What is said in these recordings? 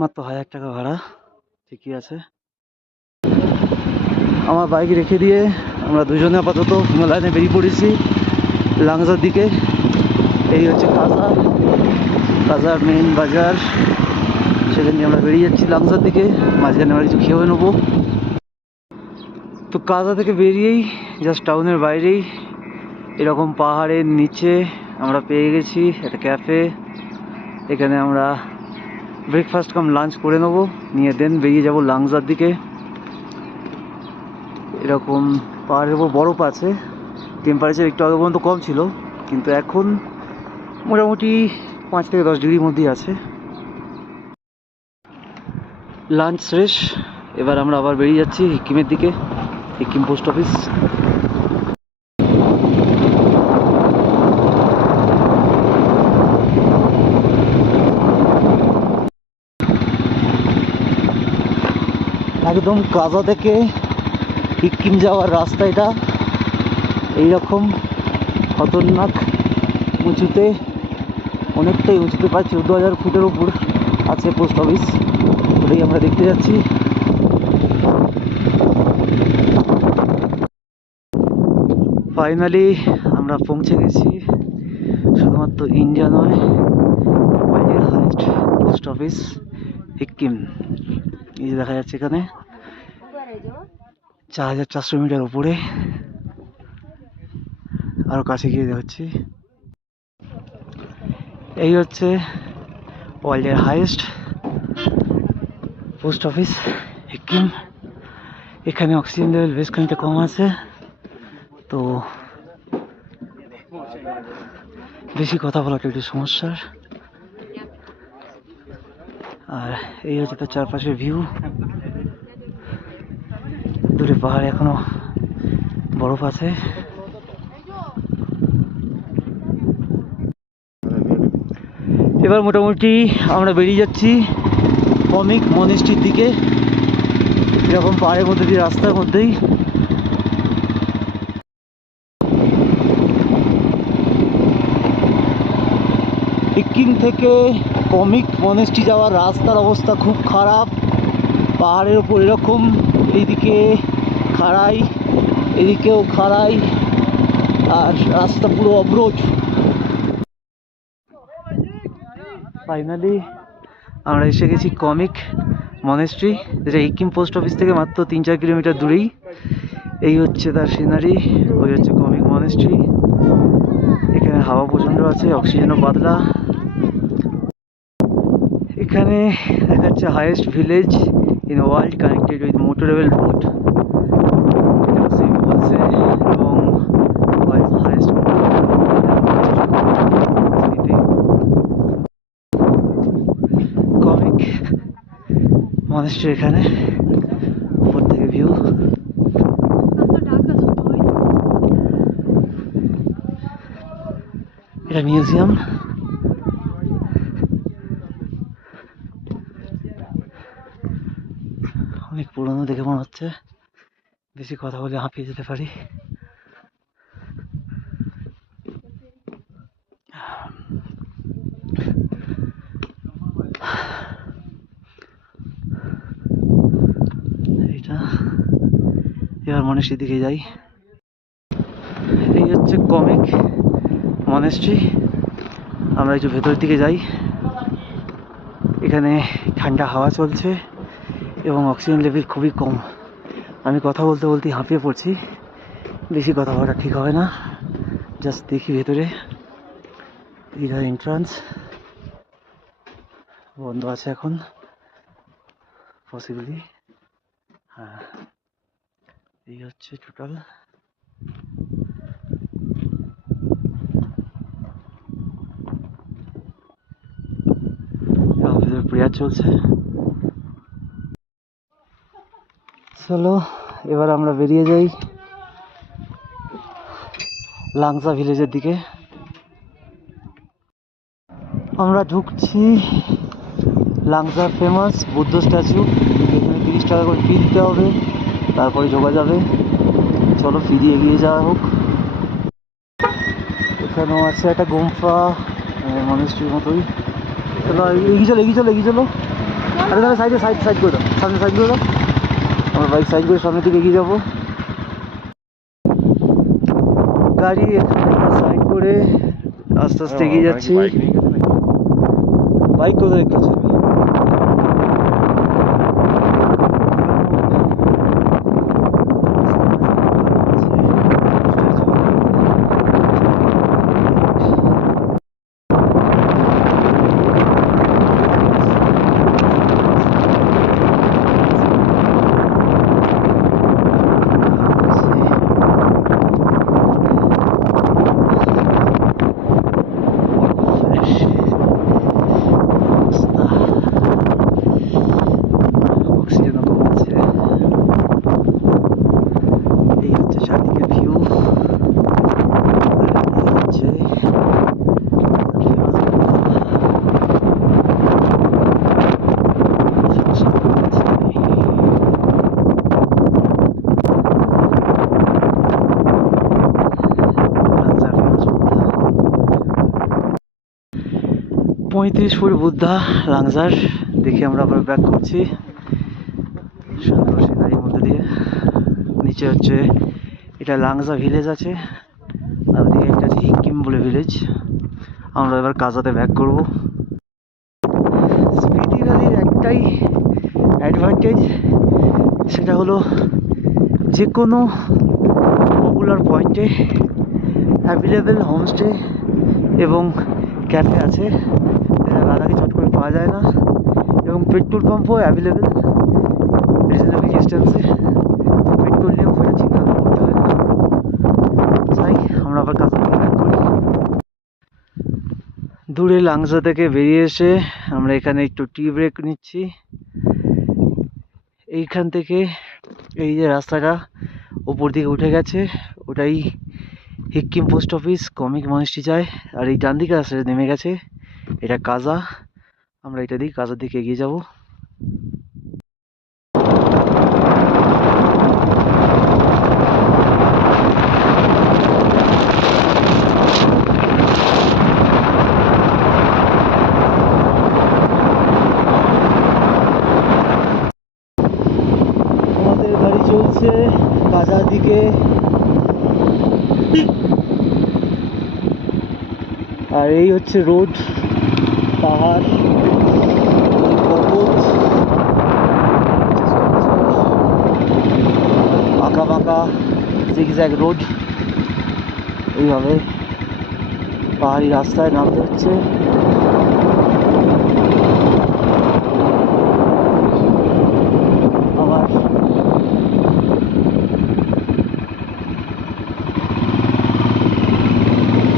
মাত্র 1000 টাকা ভাড়া, ঠিকই আছে। আমার বাইক রেখে দিয়ে আমরা দুজনে আপাতত হিমালয়ানে বেরিয়ে পড়েছি লাংজার দিকে। এই হচ্ছে কাজার মেইন বাজার, সেখান দিয়ে আমরা বেরিয়ে যাচ্ছি লাংজার দিকে। মাঝখানে আমরা কিছু খেয়ে নেবো। তো কাজা থেকে বেরিয়েই জাস্ট টাউনের বাইরেই এরকম পাহাড়ের নিচে আমরা পেয়ে গেছি একটা ক্যাফে। এখানে আমরা ব্রেকফাস্ট কাম লাঞ্চ করে নেবো, নিয়ে দেন বেরিয়ে যাব লাংজার দিকে। এরকম পাহাড়ের উপর বরফ আছে, টেম্পারেচার একটু আগে পর্যন্ত কম ছিল, কিন্তু এখন মোটামুটি 5 থেকে 10 ডিগ্রির মধ্যেই আছে। লাঞ্চ শেষ, এবার আমরা আবার বেরিয়ে যাচ্ছি হিকিমের দিকে, হিকিম পোস্ট অফিস। একদম কাজা থেকে হিকিম যাওয়ার রাস্তা এটা, এইরকম খতরনাক উঁচুতে, অনেকটাই উঁচুতে, প্রায় 14,000 ফুটের উপর আছে পোস্ট অফিস। ওটাই আমরা দেখতে যাচ্ছি। ফাইনালি আমরা পৌঁছে গেছি, শুধুমাত্র ইন্ডিয়া নয়, ওয়ার্ল্ডের হাইয়েস্ট পোস্ট অফিস হিকিম। এই যে দেখা যাচ্ছে এখানে 4400 মিটার উপরে। আরো কাছে গিয়ে দেখাচ্ছি, এই হচ্ছে ওয়ার্ল্ডের হাইয়েস্ট পোস্ট অফিস হিকিম। এখানে অক্সিজেন লেভেল বেশ খানিকটা কম আছে, তো বেশি কথা বলাটা একটু সমস্যার। আর এই হচ্ছে তার চারপাশের ভিউ। দূরে পাহাড়ে এখনো বরফ আছে। এবার মোটামুটি আমরা বেরিয়ে যাচ্ছি কমিক মনেস্ট্রির দিকে, এরকম পাহাড়ের মধ্যে দিয়ে, রাস্তার মধ্যেই। সিকিম থেকে কমিক মনেস্ট্রি যাওয়ার রাস্তার অবস্থা খুব খারাপ। পাহাড়ের ওপর এরকম এইদিকে খাড়াই, এদিকেও খাড়াই, আর রাস্তা পুরো অবরোধ। ফাইনালি আমরা এসে গেছি কমিক মনেস্ট্রি, যেটা সিকিম পোস্ট অফিস থেকে মাত্র 3-4 কিলোমিটার দূরেই। এই হচ্ছে তার সিনারি, ওই হচ্ছে কমিক মনেস্ট্রি। এখানে হাওয়া প্রচণ্ড আছে, অক্সিজেনও পাতলা। এখানে দেখাচ্ছে highest village in world connected with motorable route, এটাও সেমি বলছে, এবং ওয়ার্ল্ড হাইয়েস্ট কমিক মনেস্ট্রি। এখানে উপর থেকে ভিউ, এটা মিউজিয়াম। অনেক পুরনো দেখে মনে হচ্ছে, বেশি কথা বলে হাঁপিয়ে যেতে পারি। এইটা এবার মনেস্ট্রির দিকে যাই। এই হচ্ছে কমিক মনেস্ট্রি। আমরা একটু ভেতরের দিকে যাই। এখানে ঠান্ডা হাওয়া চলছে এবং অক্সিজেন লেভেল খুবই কম। আমি কথা বলতে বলতে হাঁপিয়ে পড়ছি, বেশি কথা বলাটা ঠিক হবে না। জাস্ট দেখি ভেতরে। এইটা এন্ট্রান্স, বন্ধ আছে এখন পসিবলি। হ্যাঁ, এই হচ্ছে টোটাল। ভেতরে প্রেয়ার চলছে। চলো এবার আমরা বেরিয়ে যাই লাংজা ভিলেজের দিকে। আমরা ঢুকছি লাংজার ফেমাস বুদ্ধ স্ট্যাচু। এখানে 30 টাকা করে ফি দিতে হবে, তারপরে ঢোকা যাবে। চলো ফি দিয়ে এগিয়ে যাওয়া হোক। এখানেও আছে একটা গুম্ফা, মনেস্ট্রির মতোই। চলো এগিয়ে চলো, এগিয়ে চলো, এগিয়ে চলো। আরে দাদা সাইড সাইড করে দাও, সামনে সাইড করে দাও। আমরা বাইক সাইড করে সামনের দিকে এগিয়ে যাবো। গাড়ি এখানে সাইড করে আস্তে আস্তে এগিয়ে যাচ্ছি। বাইক কোথায় রেখেছি? পঁয়ত্রিশ ফুট বুদ্ধা লাংজার দেখে আমরা আবার ব্যাক করছি সুন্দর সিনারির মধ্যে দিয়ে। নিচে হচ্ছে এটা লাংজা ভিলেজ আছে, আর ওদিকে একটা আছে হিক্কিম বলে ভিলেজ। আমরা এবার কাজাতে ব্যাক করব। স্পিতি ভ্যালির একটাই অ্যাডভান্টেজ, সেটা হলো যে কোনো পপুলার পয়েন্টে অ্যাভেলেবেল হোমস্টে এবং ক্যাফে আছে, যেটা লাদাখে চট করে পাওয়া যায় না, এবং পেট্রোল পাম্পও অ্যাভেলেবেল রিজনেবল ডিস্টেন্সে। তো পেট্রোল নিয়েও খুব একটা চিন্তা করতে হয় না। তাই আমরা আবার কাজে ব্যাক করি। দূরে লাংজা থেকে বেরিয়ে এসে আমরা এখানে একটু টি ব্রেক নিচ্ছি। এইখান থেকে এই যে রাস্তাটা উপর দিকে উঠে গেছে, ওটাই Hikkim post office, comic monastery যায়। আর এই ডান দিকে রাস্তাটা নেমে গেছে, এটা কাজা। আমরা এটা দিকে কাজার দিকে এগিয়ে যাব। আমাদের গাড়ি চলছে কাজার দিকে, আর এই হচ্ছে রোড, পাহাড়, পর্বত, আঁকা বাঁকা জিগজ্যাগ রোড। এইভাবে পাহাড়ি রাস্তায় নামতে হচ্ছে। আবার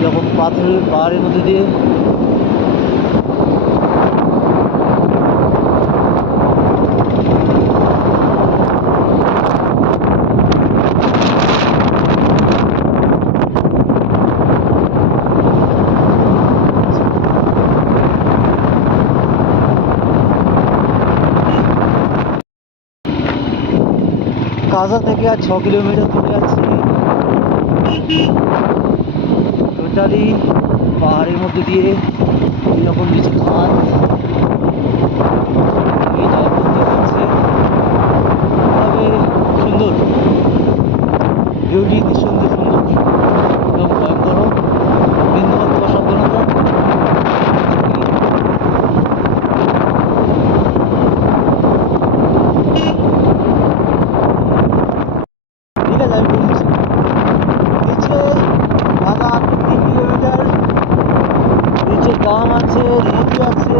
যখন পাথরের পাহাড়ের মধ্যে দিয়ে কাজা থেকে আর 6 কিলোমিটার দূরে আছি। টোটালি পাহাড়ের মধ্যে দিয়ে এরকম কিছু ঘাট এই জলপথে হচ্ছে, তবে সুন্দর বিউটি, সুন্দর সুন্দর এবং ভয়ঙ্কর বিন্দুমাত্র সাবধানতা। ঠিক আছে, আমি বলছি নিচে দাদা 3 কিলোমিটার নিচে গ্রাম আছে, নদী আছে।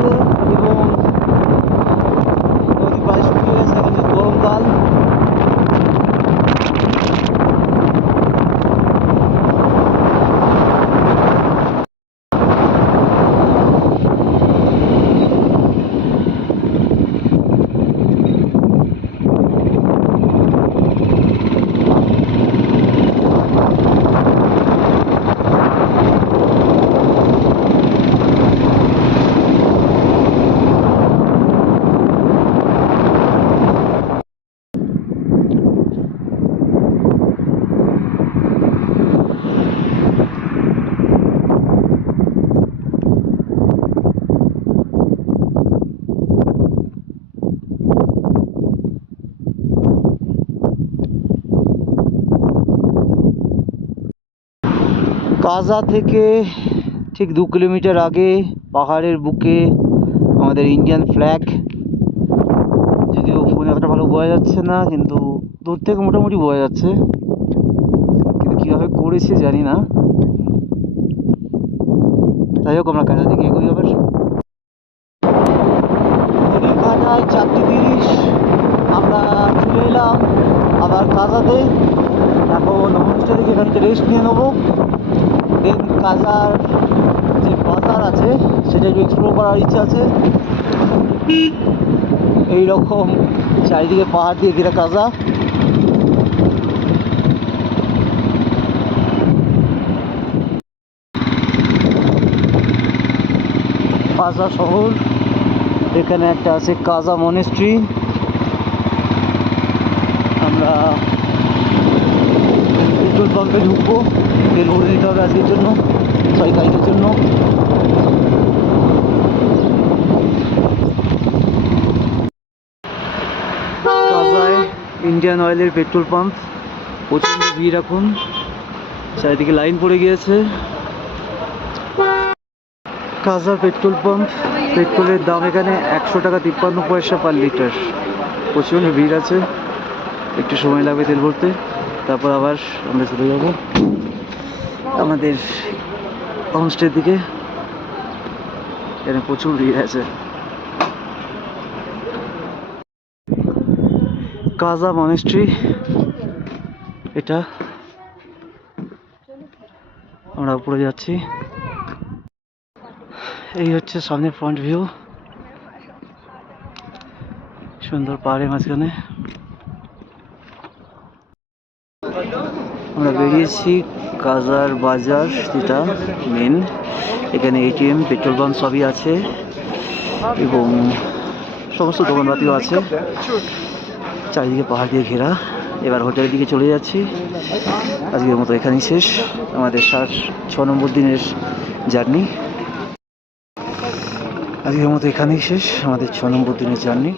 কাজা থেকে ঠিক 2 কিলোমিটার আগে পাহাড়ের বুকে আমাদের ইন্ডিয়ান ফ্ল্যাগ, যদিও ফোনে অতটা ভালো বোঝা যাচ্ছে না, কিন্তু দূর থেকে মোটামুটি বোঝা যাচ্ছে, কিন্তু কীভাবে করেছে জানি না। যাই হোক, আমরা কাজা দিকে এগোই। আবার ঘাটায় 4:30 আমরা চলে এলাম আবার কাজাতে। এখন হোমস্টে থেকে এখানে রেস্ট নিয়ে নেবো, দেন কাজার যে বাজার আছে সেটা একটু এক্সপ্লোর করার ইচ্ছা আছে। এইরকম চারিদিকে পাহাড় দিয়ে ঘেরা কাজা। কাজা শহর, এখানে একটা আছে কাজা মনেস্ট্রি। আমরা পেট্রোল পাম্পে ঢুকবো, তেল ভরে দিতে হবে আজকের জন্য, কালকের জন্য। কাজায় ইন্ডিয়ান অয়েলের পেট্রোল পাম্প, প্রচণ্ড ভিড় এখন, চারিদিকে লাইন পড়ে গিয়েছে। কাজার পেট্রোল পাম্প, পেট্রোলের দাম এখানে 100 টাকা 53 পয়সা পার লিটার। প্রচণ্ড ভিড় আছে, একটু সময় লাগবে তেল ভরতে, তারপর আবার আমরা চলে যাব আমাদের হোমস্টের দিকে। এখানে প্রচুর ভিড় আছে। কাজা মনেস্ট্রি এটা, আমরা উপরে যাচ্ছি। এই হচ্ছে সামনে ফ্রন্ট ভিউ, সুন্দর পাহাড়ের মাঝখানে। আমরা বেরিয়েছি কাজার বাজার, যেটা মেন। এখানে এটিএম, পেট্রোল পাম্প সবই আছে এবং সমস্ত দোকানপাতিও আছে। চারিদিকে পাহাড় দিয়ে ঘেরা। এবার হোটেলের দিকে চলে যাচ্ছি। আজকের মতো এখানেই শেষ আমাদের 6 নম্বর দিনের জার্নি। আজকের মতো এখানেই শেষ আমাদের 6 নম্বর দিনের জার্নি।